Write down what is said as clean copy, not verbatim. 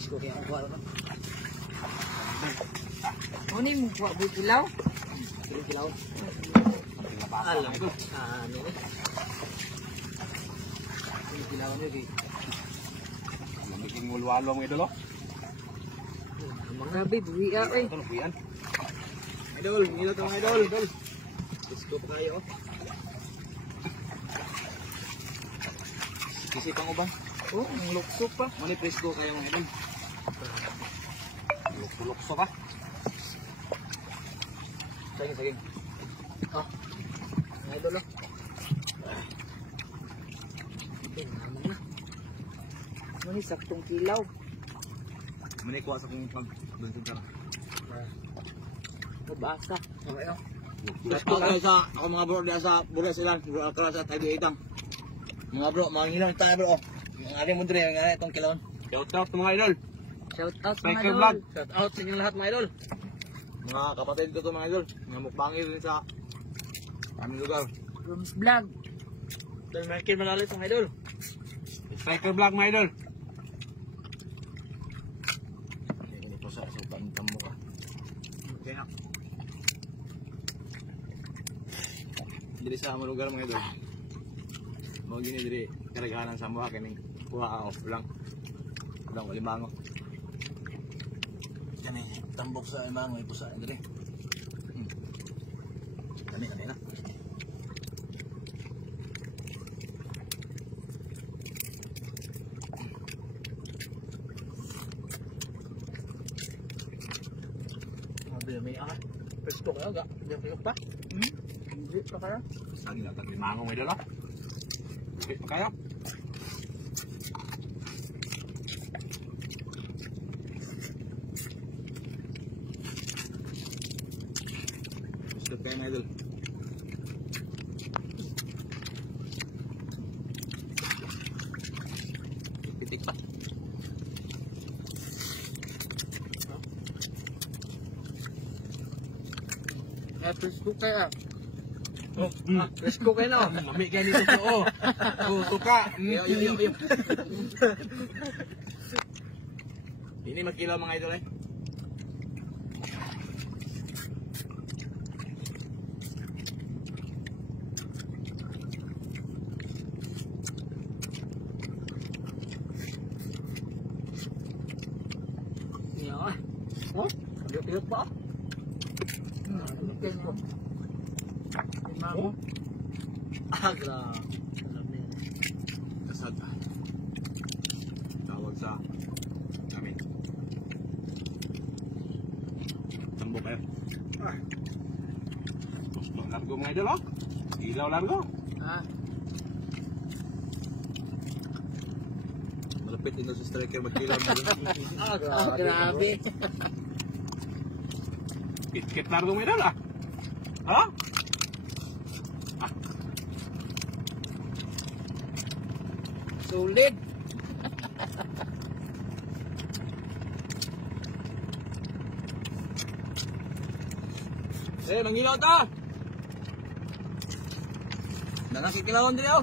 Gusto kaya ako kuha naman. Ano yung buwa kilaw? Kilaw. Alam ko. Ano eh. Kilaw nyo kay. Magiging mulwalo mo idol, oh. Grabe, buwiya eh. Ito, nabuyan. Idol, nilo to mga idol. Gusto pa kayo. Kasi pang ubang. Oh, ang lukso pa. Mani presko kayo mga idol. Lukso pa. Saging. Oh. Mga idol oh. Okay, naman na. Ano yung saktong kilaw? Mani kuha sa kong pag-buntun ka lang. Mabasa. Okay oh. Presko kayo sa, ako mga bro, diya sa Bugas ilan, bro, akala sa Tabi Itang. Mga bro, mga hilang tayo bro, oh. Yung aling mo dre, yung itong kilawon. Shout out mga idol. Shout out mga Striker idol. Vlog. Shout out sa inyo lahat mga idol. Mga kapatid ko to mga idol. Mga mukbangir rin sa aming lugar. Rooms Vlog. Dan Michael Malalit mga idol. Striker Vlog mga idol. Ito sa sukan tamo ka. Okay na. Dili sa among lugar mga idol. Mo gini diri karagahan sa mga kining kuha off lang. Ulang limango. Kani tambok sa imang may pusa diri. Kani na. May presko kayo ga? Hindi pa? Hindi pa kaya? Sagi na limango mga idol. Okay, kaya. Gusto kayo mga idol. Pitik pa. Presko kaya. Presko kayo na. Mami kayo dito po. Oh, tuka. Yo. Ini magkilaw mga idol eh. Iya. Oh, yuk pa. Presko. Limango. Agra. Kasad. Tawag sa kami. Tambo kayo. Gusto largo mga idol oh. Ilaw largo. Ah, Malapit din sa striker magkilaw mga idol. grabe. Kit largo mga idol ah. Ha? Sulit. Nangilaw ta. Nakikilawon din oh.